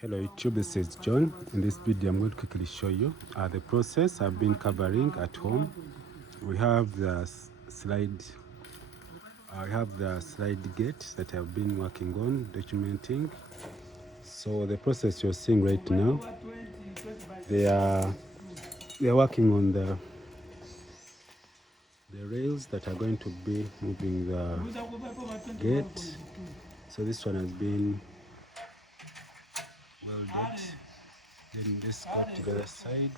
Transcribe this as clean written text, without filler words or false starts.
Hello YouTube, this is John. In this video I'm going to quickly show you the process I've been covering at home. We have the slide gate that I've been working on, documenting. So the process you're seeing right now, they are working on the rails that are going to be moving the gate. So this one has been welded. Then this cut to the other side.